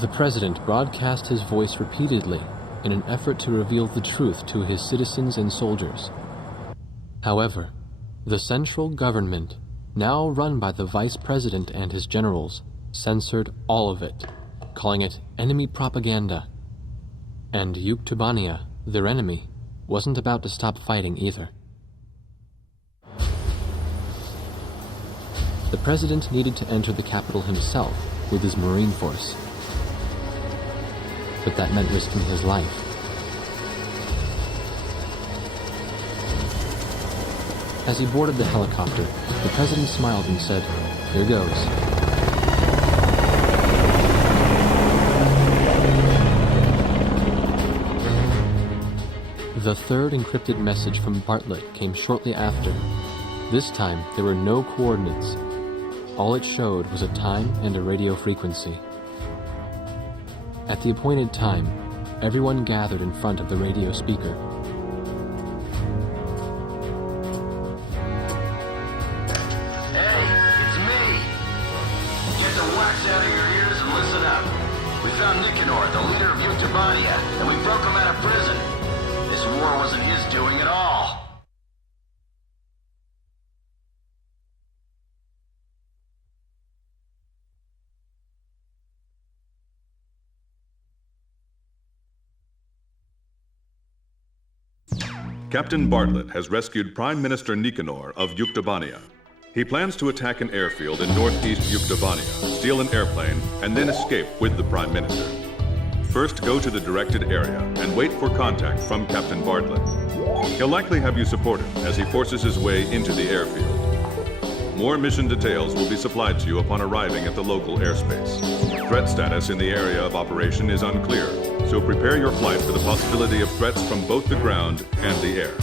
The president broadcast his voice repeatedly in an effort to reveal the truth to his citizens and soldiers. However, the central government, now run by the vice president and his generals, censored all of it, calling it enemy propaganda. And Yuktubania, their enemy, wasn't about to stop fighting either. The president needed to enter the capital himself with his Marine force. But that meant risking his life. As he boarded the helicopter, the president smiled and said, "Here goes." The third encrypted message from Bartlett came shortly after. This time, there were no coordinates. All it showed was a time and a radio frequency. At the appointed time, everyone gathered in front of the radio speaker. Hey, it's me! Get the wax out of your ears and listen up. We found Nicanor, the leader of Yuktubania, and we broke him out of prison. This war wasn't his doing at all. Captain Bartlett has rescued Prime Minister Nicanor of Yuktubania. He plans to attack an airfield in northeast Yuktubania, steal an airplane, and then escape with the Prime Minister. First, go to the directed area and wait for contact from Captain Bartlett. He'll likely have you support him as he forces his way into the airfield. More mission details will be supplied to you upon arriving at the local airspace. Threat status in the area of operation is unclear, so prepare your flight for the possibility of threats from both the ground and the air.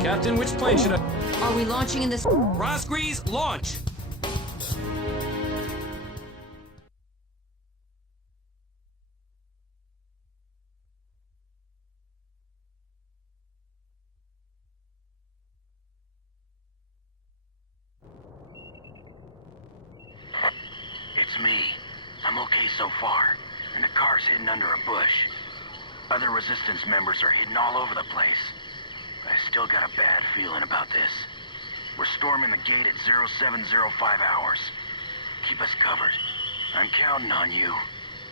Captain, which plane should I... Are we launching in this... Rosgrees, launch! It's me. I'm okay so far, and the car's hidden under a bush. Other Resistance members are hidden all over the place. I still got a bad feeling about this. We're storming the gate at 0705 hours. Keep us covered. I'm counting on you.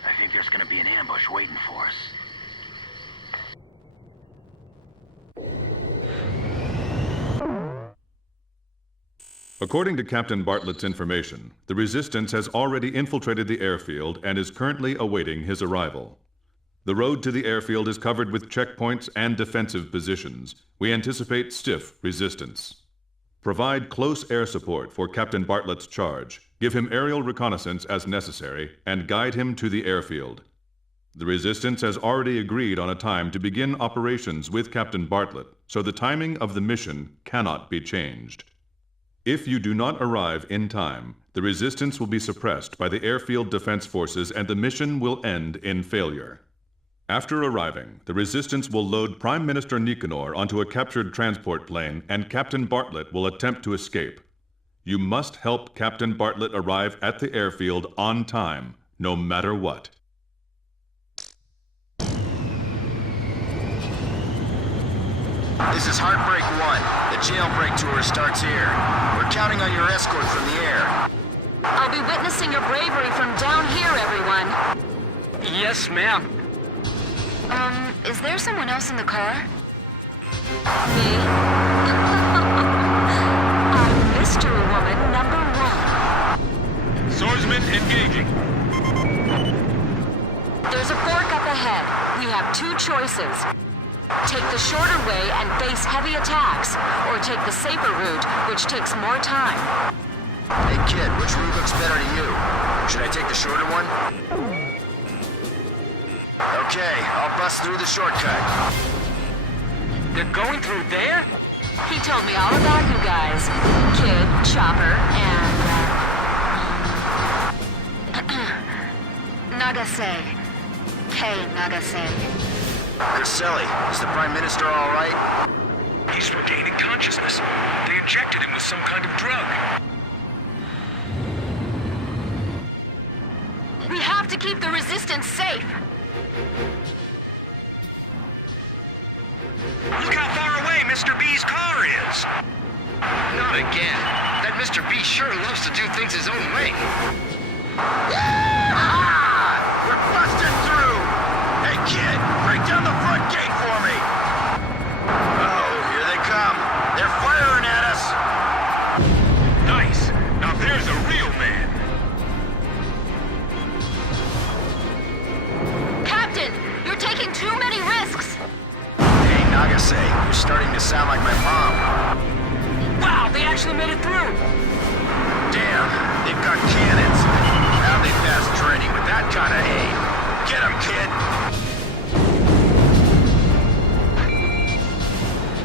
I think there's gonna be an ambush waiting for us. According to Captain Bartlett's information, the Resistance has already infiltrated the airfield and is currently awaiting his arrival. The road to the airfield is covered with checkpoints and defensive positions. We anticipate stiff resistance. Provide close air support for Captain Bartlett's charge, give him aerial reconnaissance as necessary, and guide him to the airfield. The Resistance has already agreed on a time to begin operations with Captain Bartlett, so the timing of the mission cannot be changed. If you do not arrive in time, the Resistance will be suppressed by the airfield defense forces and the mission will end in failure. After arriving, the Resistance will load Prime Minister Nicanor onto a captured transport plane and Captain Bartlett will attempt to escape. You must help Captain Bartlett arrive at the airfield on time, no matter what. This is Heartbreak One. The jailbreak tour starts here. We're counting on your escort from the air. I'll be witnessing your bravery from down here, everyone. Yes, ma'am. Is there someone else in the car? Me? I'm mystery woman number 1. Swordsman engaging. There's a fork up ahead. We have 2 choices. Take the shorter way and face heavy attacks, or take the safer route, which takes more time. Hey kid, which route looks better to you? Should I take the shorter one? Okay, I'll bust through the shortcut. They're going through there? He told me all about you guys. Kid, Chopper, and, Nagase. K. Nagase. Griselli, is the Prime Minister all right? He's regaining consciousness. They injected him with some kind of drug. We have to keep the Resistance safe. Look how far away Mr. B's car is. Not again. That Mr. B sure loves to do things his own way. We're busting through! Hey kid, break down the front gate for me! Oh, here they come. They're firing at us! Nice. Now there's a real man. Captain, you're taking too many risks. Hey, Nagase, you're starting to sound like my mom. Wow, they actually made it through. Damn, they've got cannons. How'd they pass training with that kind of aim? Get 'em, kid!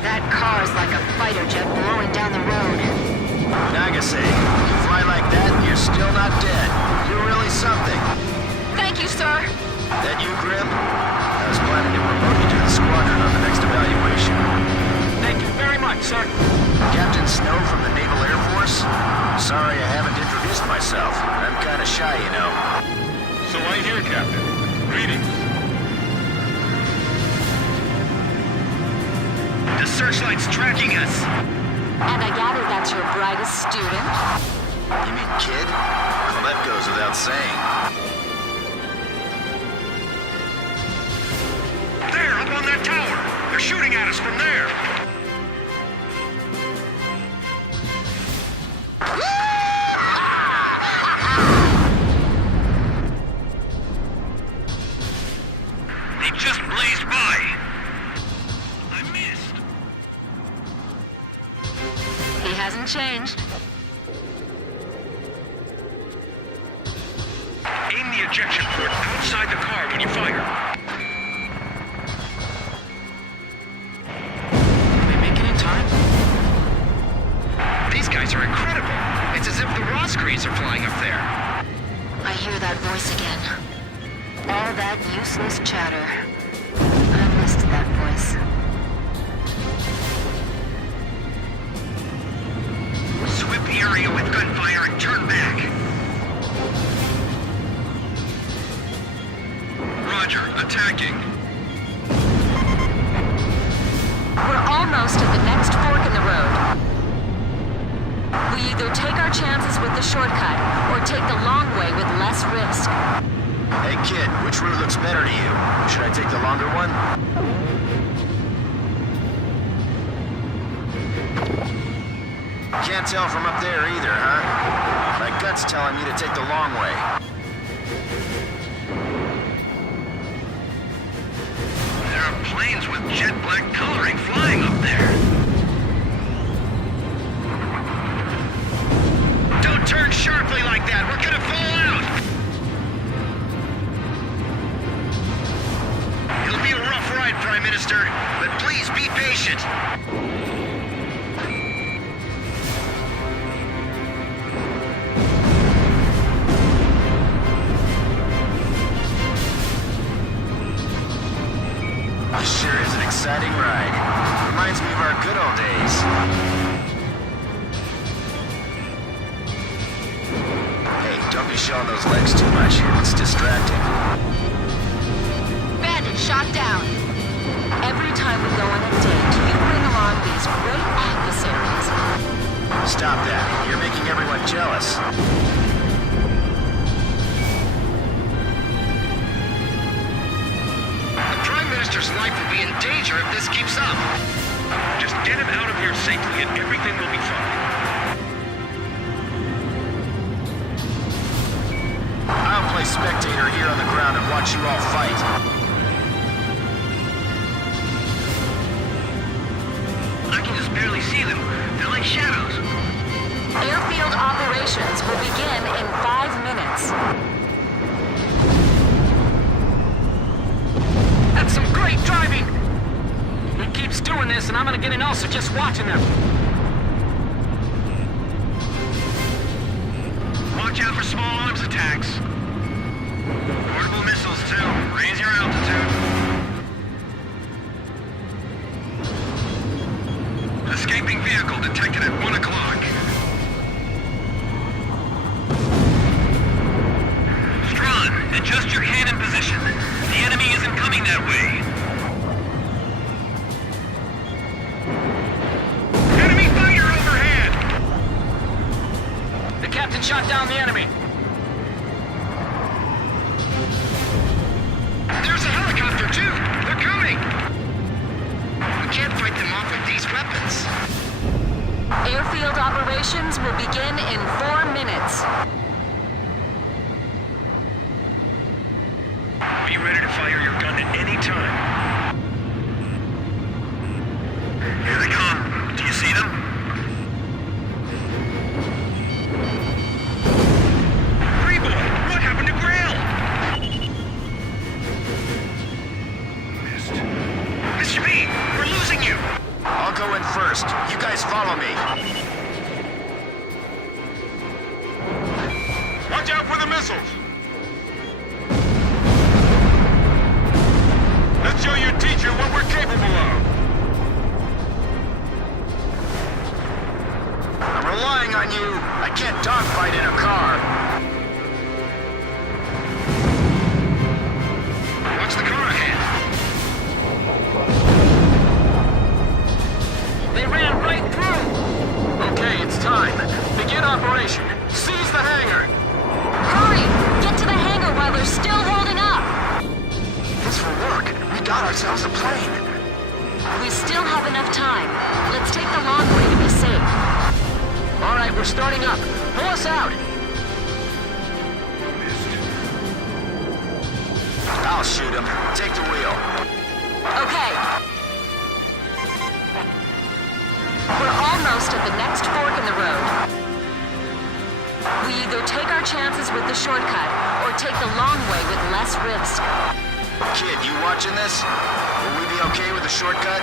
That car's like a fighter jet blowing down the road. Nagase, you fly like that and you're still not dead. You're really something. Thank you, sir. That you, Grim? I was planning to promote you to the squadron on the next evaluation. Thank you very much, sir. Captain Snow from the Naval Air Force? Sorry I haven't introduced myself. I'm kinda shy, you know. So I hear, Captain. Greetings. The searchlight's tracking us. And I gather that's your brightest student? You mean kid? Well, that goes without saying. There, up on that tower. They're shooting at us from there. They just blazed by. I missed. He hasn't changed. Aim the ejection port outside the car when you fire. Are they making it in time? These guys are incredible. It's as if the Roscrees are flying up there. I hear that voice again. All that useless chatter. I missed that voice. Sweep the area with gunfire and turn back. Roger, attacking. We're almost at the next fork in the road. We either take our chances with the shortcut, or take the long way with less risk. Hey kid, which route looks better to you? Should I take the longer one? Can't tell from up there either, huh? My gut's telling me to take the long way. There are planes with jet black coloring flying up there. Don't turn sharply like that. We're gonna fall out. It'll be a rough ride, Prime Minister, but please be patient. This sure is an exciting ride. Reminds me of our good old days. Hey, don't be showing those legs too much. It's distracting. Bandit shot down. Every time we go on a date, you bring along these great adversaries. Stop that. You're making everyone jealous. The Prime Minister's life will be in danger if this keeps up. Just get him out of here safely and everything will be fine. I'll play spectator here on the ground and watch you all fight. I can just barely see them. They're like shadows. Airfield operations will begin in 5 minutes. That's some great driving! He keeps doing this and I'm gonna get an ulcer just watching him. Watch out for small arms attacks. Portable missiles, too. Raise your altitude. Escaping vehicle detected at 1 o'clock. Strawn, adjust your cannon position. The enemy isn't coming that way. Enemy fighter overhead! The captain shot down the enemy. There's a helicopter, too! They're coming! We can't fight them off with these weapons. Airfield operations will begin in 4 minutes. Be ready to fire your gun at any time. Here they come. Do you see them? Freeboy, what happened to Grail? Missed. Mr. B, we're losing you. I'll go in first. You guys follow me. Watch out for the missiles. Let's show your teacher what we're capable of. I'm relying on you. I can't dogfight in a car. Watch the car ahead. They ran right through! Okay, it's time. Begin operation. Seize the hangar! Hurry! Get to the hangar while they're still holding up! This will work. We got ourselves a plane. We still have enough time. Let's take the long way to be safe. All right, we're starting up. Pull us out! I'll shoot him. Take the wheel. Okay. We're almost at the next fork in the road. We either take our chances with the shortcut or take the long way with less risk. Kid, you watching this? Will we be okay with the shortcut?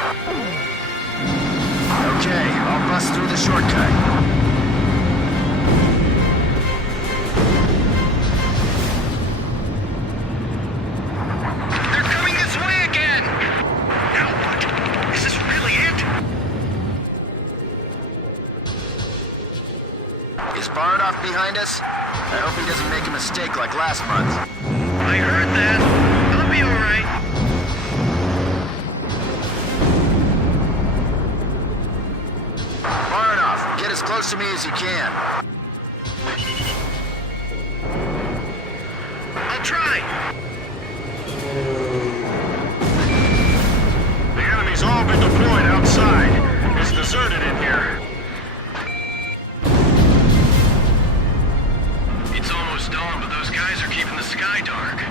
Okay, I'll bust through the shortcut. They're coming this way again! Now what? Is this really it? Is Barnoff behind us? I hope he doesn't make a mistake like last month. I heard that. I'll be alright. Barnoff, get as close to me as you can. I'll try. The enemy's all been deployed outside. It's deserted in here. It's almost dawn, but those guys are keeping the sky dark.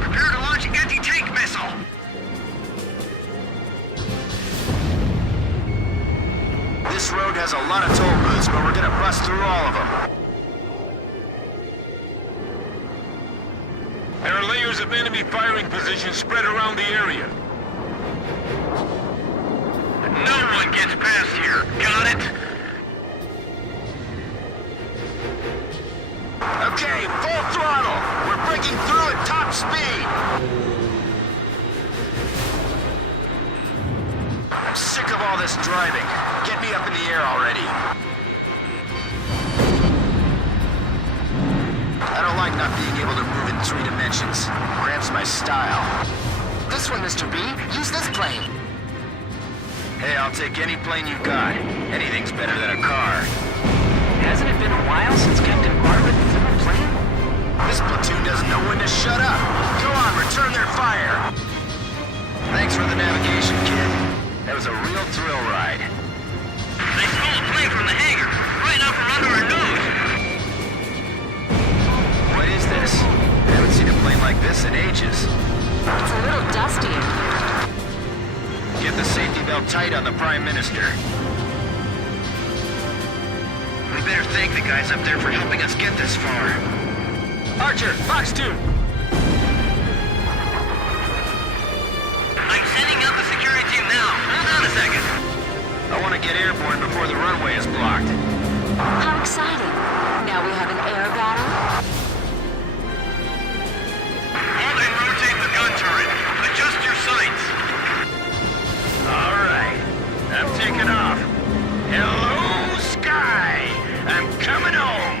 Prepare to launch an anti-tank missile. This road has a lot of toll booths, but we're gonna bust through all of them. There are layers of enemy firing positions spread around the area. No one gets past here. Got it? Okay, full throttle! We're breaking through at top speed! I'm sick of all this driving. Get me up in the air already. I don't like not being able to move in 3 dimensions. Cramps my style. This one, Mr. B. Use this plane. Hey, I'll take any plane you got. Anything's better than a car. Hasn't it been a while since Captain Bartlett flew a plane? This platoon doesn't know when to shut up. Go on, return their fire. Thanks for the navigation, kid. That was a real thrill ride. They stole a plane from the hangar, right out from under our nose. What is this? I haven't seen a plane like this in ages. It's a little dusty in here. Get the safety belt tight on the Prime Minister. We better thank the guys up there for helping us get this far. Archer, Fox 2. I'm sending out the security team now. Hold on a second. I want to get airborne before the runway is blocked. How exciting. Now we have an air battle. Hold and rotate the gun turret. Adjust your sights. All right. I'm taking off. Hello, sky! I'm coming home!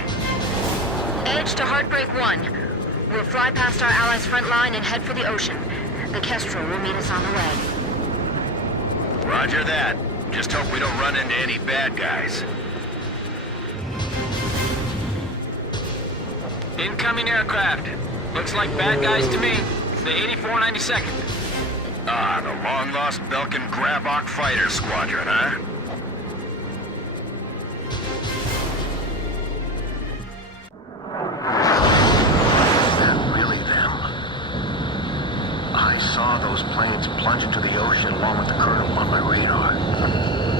Edge to Heartbreak One. We'll fly past our allies' front line and head for the ocean. The Kestrel will meet us on the way. Roger that. Just hope we don't run into any bad guys. Incoming aircraft. Looks like bad guys to me. The 8492nd. Ah, the long-lost Belkin Grabok Fighter Squadron, huh? Is that really them? I saw those planes plunge into the ocean along with the colonel on my radar.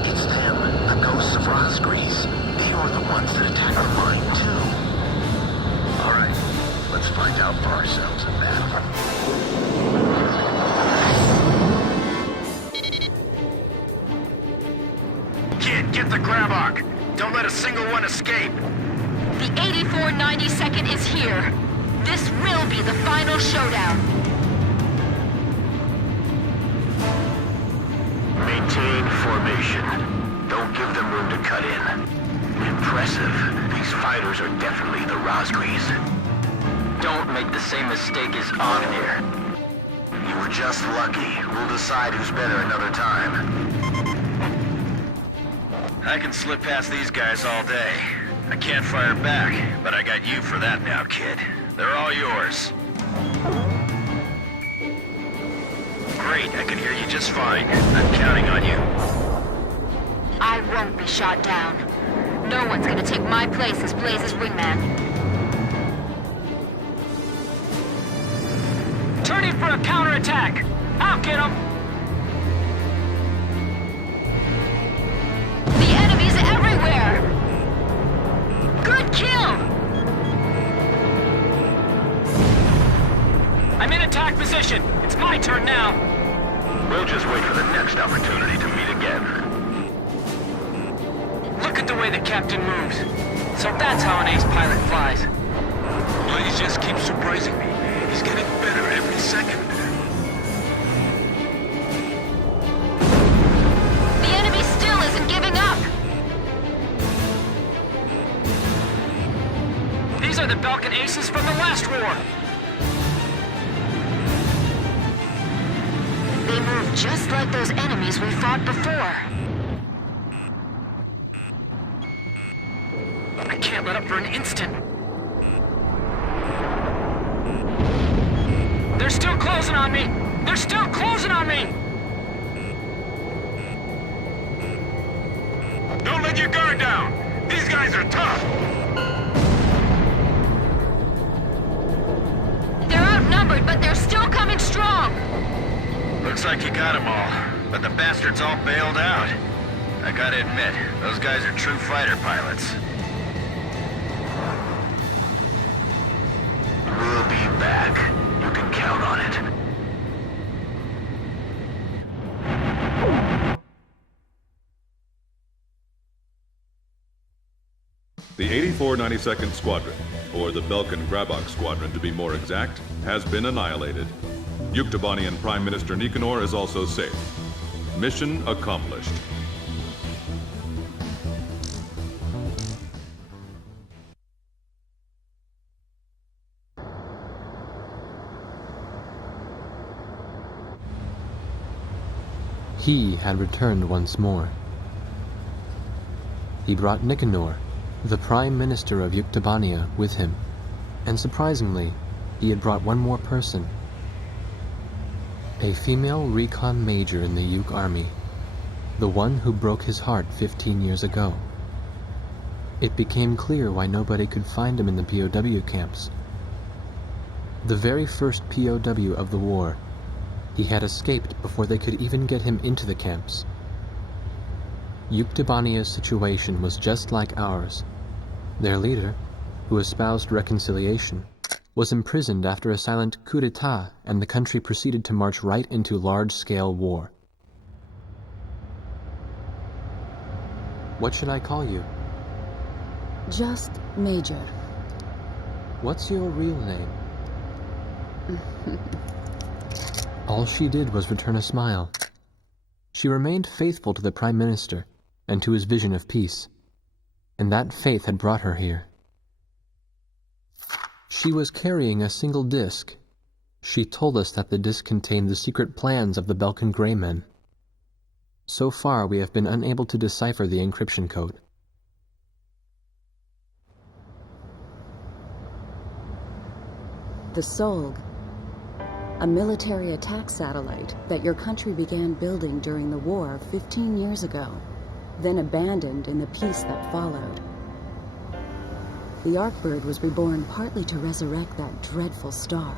It's them, the ghosts of Rosgrease. They were the ones that attacked the mine, too. All right, let's find out for ourselves in battle. Kid, get the Grabok! Don't let a single one escape! The 8492nd is here. This will be the final showdown. Maintain formation. Don't give them room to cut in. Impressive. These fighters are definitely the Rosgrease. Don't make the same mistake as on here. You were just lucky. We'll decide who's better another time. I can slip past these guys all day. I can't fire back, but I got you for that now, kid. They're all yours. Great, I can hear you just fine. I'm counting on you. I won't be shot down. No one's gonna take my place as Blaze's wingman. Turning for a counterattack. I'll get him. The enemy's everywhere! Good kill! I'm in attack position. It's my turn now. We'll just wait for the next opportunity to meet again. Look at the way the captain moves. So that's how an ace pilot flies. Blaze just keeps surprising me. He's getting better every second. The enemy still isn't giving up! These are the Belkin aces from the last war. They move just like those enemies we fought before. I can't let up for an instant. They're still closing on me! They're still closing on me! Don't let your guard down. These guys are tough. They're outnumbered, but they're still coming strong! Looks like you got them all, but the bastards all bailed out. I gotta admit, those guys are true fighter pilots. We'll be back. You can count on it. The 8492nd Squadron, or the Belkin Grabok Squadron to be more exact, has been annihilated. Yuktobanian Prime Minister Nicanor is also safe. Mission accomplished. He had returned once more. He brought Nicanor, the Prime Minister of Yuktobania, with him, and surprisingly, he had brought one more person. A female recon major in the Yuk army, the one who broke his heart 15 years ago. It became clear why nobody could find him in the POW camps. The very first POW of the war, he had escaped before they could even get him into the camps. Yuktobania's situation was just like ours. Their leader, who espoused reconciliation, was imprisoned after a silent coup d'etat, and the country proceeded to march right into large-scale war. What should I call you? Just Major. What's your real name? All she did was return a smile. She remained faithful to the Prime Minister and to his vision of peace, and that faith had brought her here. She was carrying a single disc. She told us that the disc contained the secret plans of the Belkan Grey Men. So far, we have been unable to decipher the encryption code. The Solg, a military attack satellite that your country began building during the war 15 years ago, then abandoned in the peace that followed. The Arcbird was reborn partly to resurrect that dreadful star.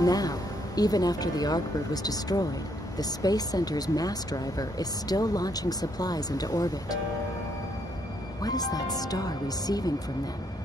Now, even after the Arcbird was destroyed, the Space Center's mass driver is still launching supplies into orbit. What is that star receiving from them?